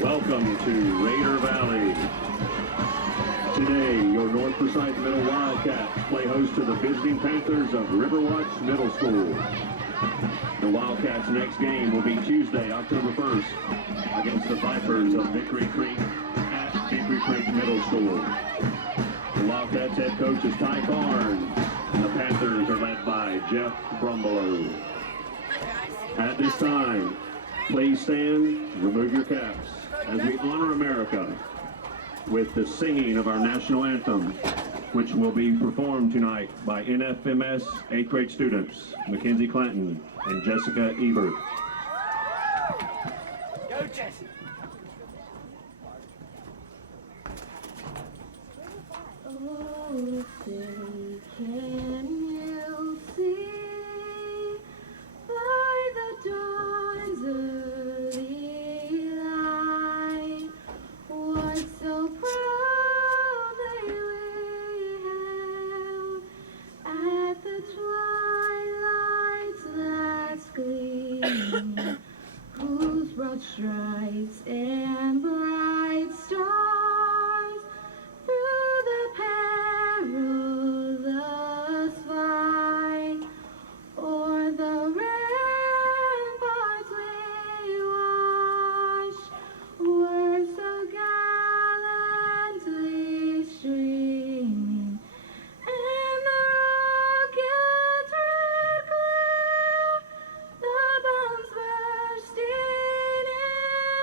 Welcome to Raider Valley. Today, your North Forsyth Middle Wildcats play host to the visiting Panthers of Riverwatch Middle School. The Wildcats' next game will be Tuesday, October 1st, against the Vipers of Vickery Creek at Vickery Creek Middle School. The Wildcats' head coach is Ty Carnes, and the Panthers are led by Jeff Brumbelow. At this time, please stand, remove your caps, as we honor America with the singing of our national anthem, which will be performed tonight by NFMS 8th grade students, Mackenzie Clanton and Jessica Ebert. Go, Jesse! Oh, say, can you see by the dawn's early light what so proudly we hailed at the twilight's last gleam, whose broad stripes and bright stars through the perilous fight o'er the ramparts we watched were so gallantly streaming, and the rocket's red glare, the bombs bursting in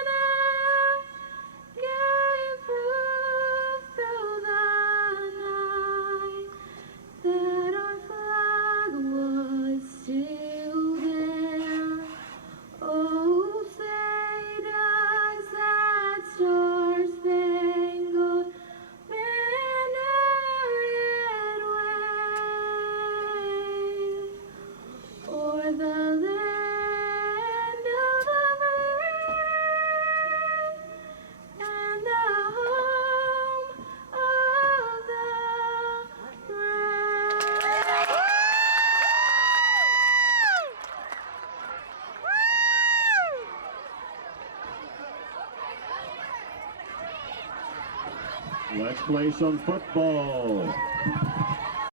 air, gave proof through the night that our flag was still there. Oh, say does that star-spangled banner yet wave o'er the land of the free and the home of the brave? Let's play some football.